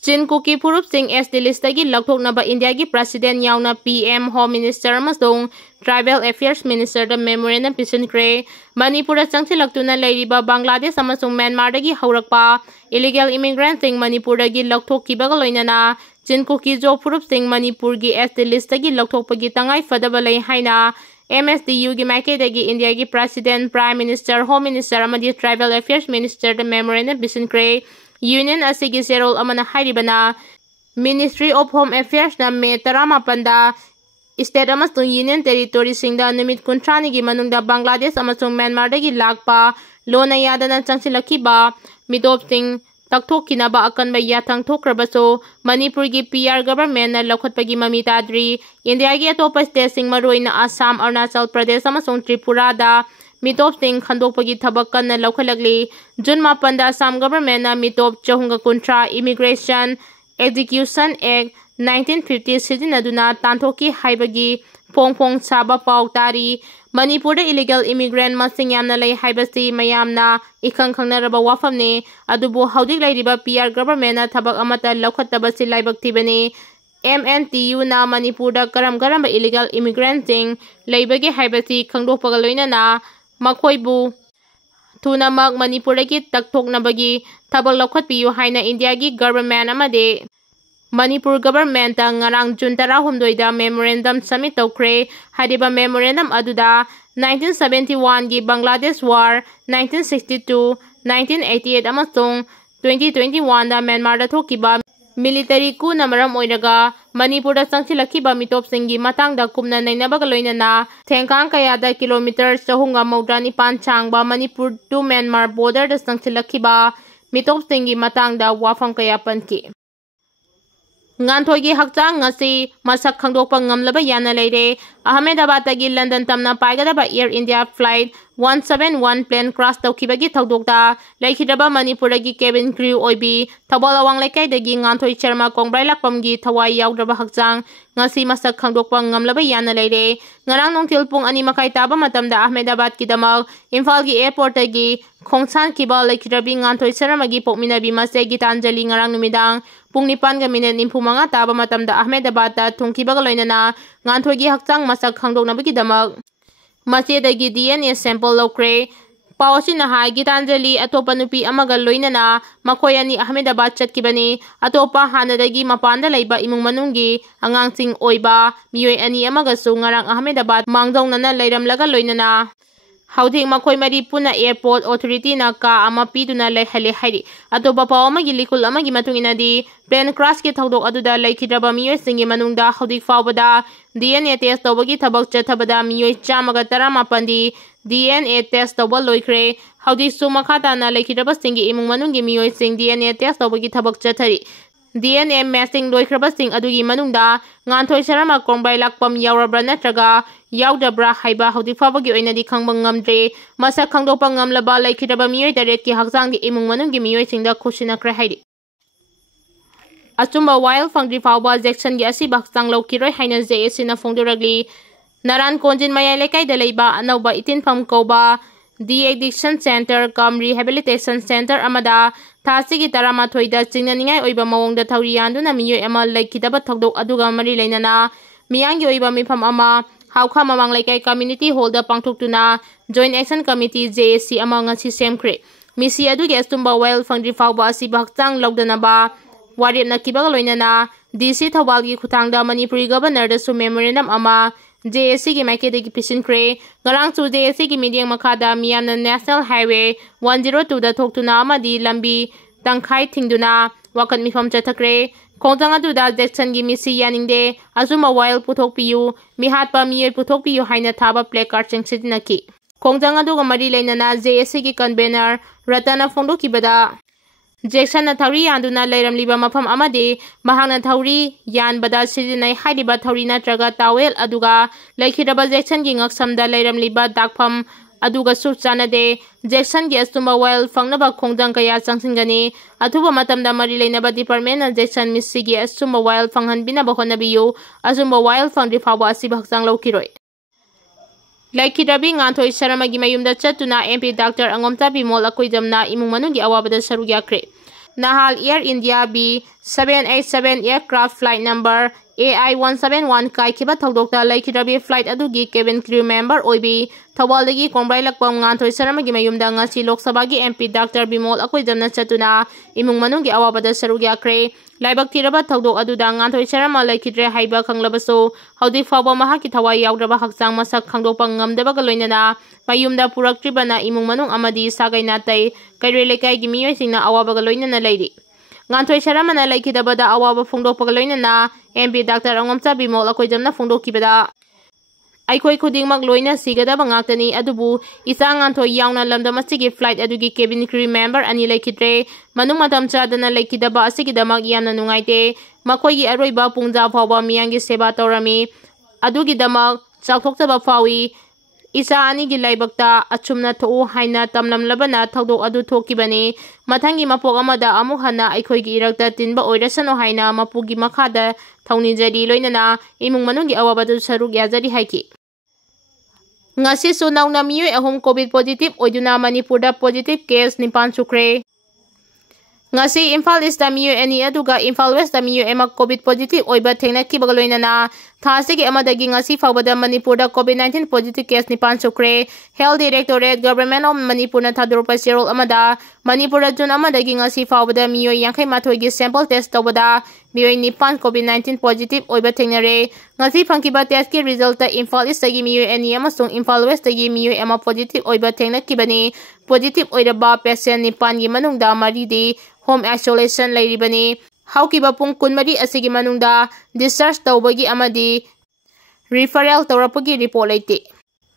Chin Kuki Purup Singh SD Listagi Lwthoknaba India Gi President Yauna PM Home Minister Amasong Tribal Affairs Minister the Memorandum Pisinkhre Manipura Changsilaktuna Leiriba Bangladesh Amasong Myanmar Dagi Haurakpa Illegal Immigrant Singh Manipur Dagi Lwthokkibaga Loinana Chin Kuki Jo Purup Singh Manipur Gi SD Listagi Lwthokpagi Tangai Fadaba Lei Haina MSDU Gi Maikaidagi India Gi President Prime Minister Home Minister Amadi Tribal Affairs Minister the Memorandum Pisinkhre Union asigi serol amana hairibana Ministry of Home Affairs na me tarama panda state amasung Union Territory singda numit kuntrani gi manungda Bangladesh amasung Myanmar dagi lakpa lona yadana changsilakiba midop sing takthokkinaba akanba yathang thokrabaso Manipur gi PR government na lokhatpagi mami tadri India gi atopa state sing maroina Assam Arunachal Pradesh amasung Tripura da Mitop Singh Khandokpagi Thabak na Laukhalagli June Mapanda Assam government na Mitop Chahunga Kuntra Immigration Execution Act 1950 Sidinaduna Tantoki Haibagi Pongpong Saba Pau Tari Manipur illegal immigrant masing yamna lay haibasi mayamna ikhang khangnaraba wafamne adubu haudik lairiba PR government na thabak amata laukhataba silaibak tibani MNTU na Manipur da karam-karamba illegal immigrant sing laibagi haibasi khangdokpaga loinana Makoibu Tunamak Manipuragi Takthoknabagi Tabak Laukhatpiyu haina India gi government amade Manipur government ngarang June 16 da memorandum submit tawkhre hadiba memorandum aduda 1971 gi Bangladesh War 1962 1988 amasong 2021 da Myanmar da thokiba military coup na maram oiraga Manipur da changsilakiba mitop singgi matangda kumna nainabaga loinana thengkang kayada kilometer 495 changba Manipur to Myanmar border da changsilakiba mitop singgi matangda wafam kaya panki Nganthoigi hakchang ngasi masak khangdokpa ngamlaba yana leire Ahmedabad tagi London tamna paigadaba Air India flight 171 plane crash tawkhibagi thawdokta laikhidaba Manipur gi cabin crew oibi Thabalawang lekai dagi Nganthoi Sharma Kongbrai lakpamgi thawai yaudaba hakchang ngasi masak khangdokpa ngamlaba yana leire ngarang nongthil pung 2 makai taba matamda Ahmedabad ki damak Imphal gi airport tagi khongsan kiba laikhidabi Nganthoi Sharma gi pokminabi mase Gitanjali ngarang numidang Pung 9:45 taba matamda Ahmedabad ta thungkibaga loinana Nganthoi gi hakchang masak khangdoknabagi damak Masedagi DNA sample lokre Pawasina hai Gitanjali atopa nupi amaga loinana makhoi ani Ahmedabad chatkibani atopa hanadagi mapanda laiba imung manunggi angangsing oiba miyoi ani amaga su ngarang Ahmedabad mangdongnana leiramlaga loinana Haudik makhoi mari puna airport authority na ka ama piduna leihale hairi atopa paw amagi likul amagi matungina di plane crash ki thodok aduda laikhidraba miyoi singi manungda haudik fawbada DNA test tawbagi thabak chathabada miyoi chamaga 18 di DNA test tawba loikhre haudik su makhata na laikhidraba singi imung manunggi miyoi sing DNA test tawbagi thabak chathari DNA matching loikraba sing adugi manungda Nganthoi Sharma Kongbrai lakpam yaurabra natraga yaudabra haiba haudik fawbagi oinadi khangba ngamdre masak khangdokpa ngamlaba laikhidaba miyoi taret ki hakchang di imung manunggi miyoi singda khusinakre haidi Achumba wild fangdri fawba Jackson gi asiba hakchang lokiroi haina JSC na fongdoragli Naran Konjin Mayai lekai da leiba anauba itinfam koba De-Addiction Center cum Rehabilitation Center amada Thasigi Taramathoida Chingnaningai oiba mawongda thauri yanduna miyoi ama laikhidaba thodok aduga mari leinana miyangi oiba mifam ama haukha mamang laikai community hall da pangthoktuna Joint Action Committee JSC ama ngasi semkhre misi adugi astumba wild fangdri fawba asiba hakchang logdanaba warep nakibaga loinana DC Thawalgi khutangda Manipuri governor da su memorandum ama JSC gi Maikaidagi Pisinkhre ngarang chu JSC gi meeting makhada miyamna National Highway 102 da thoktuna amadi lambi tangkhai thingduna wakat mifam chathakre khongjang aduda Jackson gi misi yaningde azuma wild puthokpiyu mihatpa miyoi puthokpiyu haina thaba placard chengsidinaki khongjang aduga mari leinana JSC gi convener Ratana Fongdokkibada Jackson na thauri yanduna leiramliba mafam amade mahangna thauri yanbada sidinai haidiba thauri natraga tawel aduga laikhidaba Jackson gi ngaksamda leiramliba dakpham aduga su chanade Jackson gi astumba wild fangnaba khongjang kaya changsingani athuba matamda mari leinaba department na Jackson misi gi astumba wild fanghanbina bahona-biyu asumba wild fangri fawba asiba hakchang lokiroi Laikhidabi Nganthoi Sharma gi mayumda chatuna MP Dr. Angomta Bimol akoidamna imung manunggi awabada saru yakre Nahal Air India B787 aircraft flight number AI171 kaikhiba thogdokta laikhidrabi flight adugi cabin crew member oibi Thawaldagi Kongbrai Lakpam Nganthoi Saramagi mayumda ngasi Lok Sabha gi MP Dr. Bimol akoidamna chatuna imung manunggi awabada sarug yakre laibak tiraba thogdok aduda Nganthoi Sarama laikhidre haiba khanglabaso haudi fawba mahaki thawai yawdraba hakchang masak khangdokpa ngamdabaga loinana mayumda puraktribana imung manung amadi sagai natai kaire lekai gi miyoi singna awabaga loinana leiri Nganthoi Saramana laikhidabada awaba Fongdokpaga loinana MP Dr. Angomcha Bimol akoidamna Fongdokkibada Aikoi khudingmak loina sigadaba ngaktani adubu isa Nganthoi yauna lamdam asigi flight adugi cabin crew member ani laikhidre manung matam chadana laikhidaba asigidamak yamna nungaite makoigi aroiba pungja phawba miyangi seba torami adugidamak chawthoktaba phawi isa ani gi laibakta achumna thou haina tamlamlabana thogdok adu thokibani mathangi mapok amada amuk hana aikhoigi irakta tinba oirasano haina mapugi makhada thawni jari loinana imung manungi awabadu saruk yazari haiki ngasi sunauna miyoi ahum covid positive oiduna manipurda positive case nipan sukre ngasi Imphal East da miyoi ani aduga Imphal West da miyoi emak covid positive oiba thengna kibaga loinana thasigi amadagi ngasi fawbada manipurda covid-19 positive case nipan sukre health directorate government of manipur na thadurpa serol amada manipur jun amadagi ngasi fawbada miyoi yankhai mathoi gi sample test tawbada miyoi nipan covid-19 positive oiba thengnare ngasi phangkiba test ki result ta Imphal East gi miyoi ani amasung Imphal West gi miyoi ama positive oiba thengna kibani positive oiraba patient nipan gi manungda mari di home isolation lairibani haukiba pung kunmari asigi manungda discharge tawbagi amadi referral tawrapagi report laite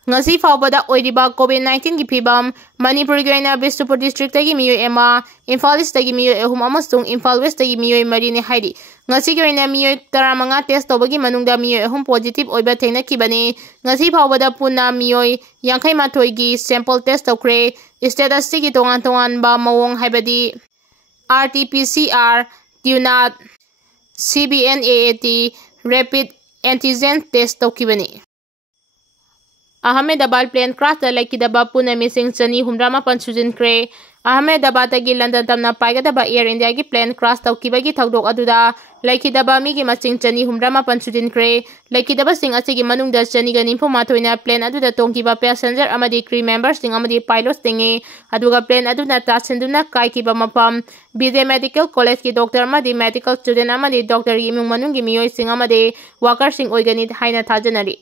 ngasi fawbada oiriba covid-19 gi phibam manipur gi aina Bisnupur district tagi miyoi ema Imphal East tagi miyoi ahum amasung Imphal West tagi miyoi mari ne hairi ngasi gi aina miyoi 15 test tawbagi manungda miyoi ahum positive oiba thengna kibani ngasi fawbada punna miyoi 58 gi sample test tawkre status gi tongan ba mawong haibadi RT-PCR, TUNAT, CBNAAT, Rapid Antigen Test tawkibani. Ahmedabad plane crash da laikidaba puna missing chani humrama pansujinkre. Ahmedabad tagi London tamna paigadaba Air India gi plane crash tawkibagi thogdok aduda laikidaba migi masing chani humrama pansujinkre. Laikidaba sing asigi manungda chani ga nimpu mathoina plane aduda tongkiba passenger amadi crew members sing amadi pilot singi aduga plane aduna tasenduna kaikiba mapam BJ Medical College ki doctor amadi medical student amadi doctor imung manungi miyoi sing amadi worker sing oigani haina thajanari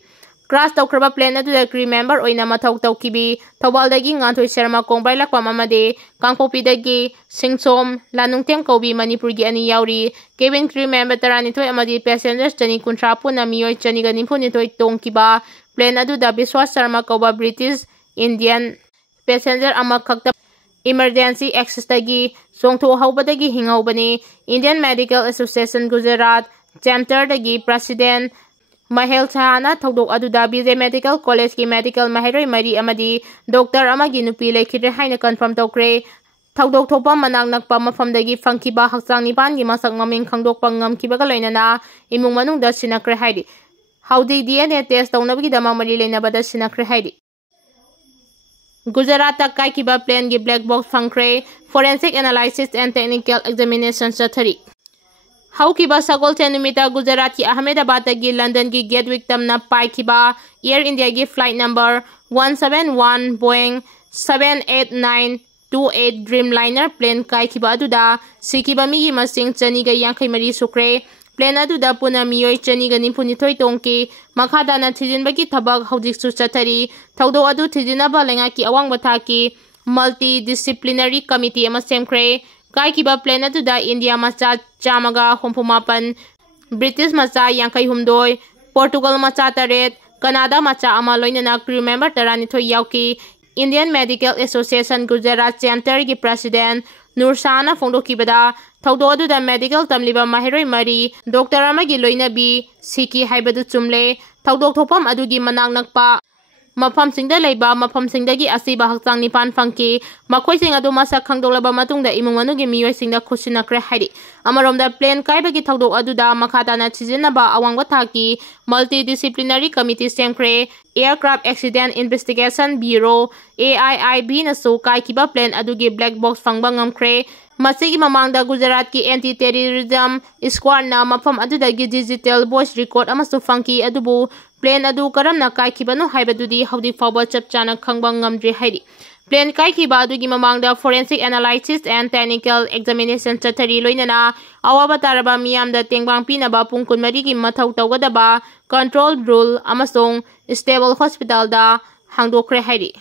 crash tawkraba plane aduda crew member oina mathau tawkibi Thawaldagi Nganthoi Sarama Kongbrai Lakpam amadi Kangpokpidagi Singsom Lanungtem Kobi Manipur gi ani yauri cabin crew member 12 amadi passengers chani kunthra puna miyoi chani ga nimpu nitoi tongkiba plane aduda Biswas Sarma Koba British Indian passenger ama khakta emergency access tagi songtho haubadagi hingaubani Indian Medical Association Gujarat chapter dagi president Mahel Chahana thogdok aduda BJ Medical College ki medical mahiroi mari amadi doctor amagi nupi laikhidre haina confirm tawkre thogdok thopa manang nakpa mafamdagi phangkiba hakchang nipan gi masak maming khangdokpa ngamkibaga loinana imung manungda sinakre haidi haudi DNA test tawnabagi dama mari leinabada sinakre haidi Gujarat kaikiba plane gi black box phangkre forensic analysis and technical examination chathari Haukiba sagol tenumita Gujarat ki Ahmedabad gi London gi Gatwick tamna paikiba Air India gi flight number 171 Boeing 78928 Dreamliner plane kaikiba aduda sikiba migi masing chani ga yankhai mari sukre plane aduda puna miyoi chani ga nimpuni thoi tongki makhada na thijinbagi thabak haudik su chathari thaudo adu thijinaba lenga ki awang batha ki multidisciplinary committee ama semkre Kaikiba plane aduda India macha chamaga hompumapan British macha yankai humdoi Portugal macha taret Canada macha ama loinana crew member tarani thoi yauki Indian Medical Association Gujarat chapter gi president Nursana Fongdokkibada thaudo aduda medical tamliba mahiroi mari doctor amagi loina bi siki haibadu chumle thaudok thopam adugi manang nakpa mafamsingda leiba mafamsingdagi asiba hakchang nipan fangki makhoi adu masak khangdoklaba matungda imung manugi miyoisingda khusinakre haidi amaromda plane kaibagi thawdok aduda makhatana chizinaba awangba thaki multidisciplinary committee semkhre aircraft accident investigation bureau AIIB na so kaikiba plane adugi black box fangba ngamkhre masigi mamangda Gujarat ki anti terrorism squad na mafam adudagi digital voice record amasu fangki adubu plane adu karamna kaikibano haibadudi haudi fawba chapchana khangba ngamdri haidi plane kaikiba adugi mamangda forensic analysis and technical examination chathari loinana awaba taraba miyamda tengbang pinaba pungkun marigi mathau tawgadaba control rule amasong stable hospital da hangdokre haidi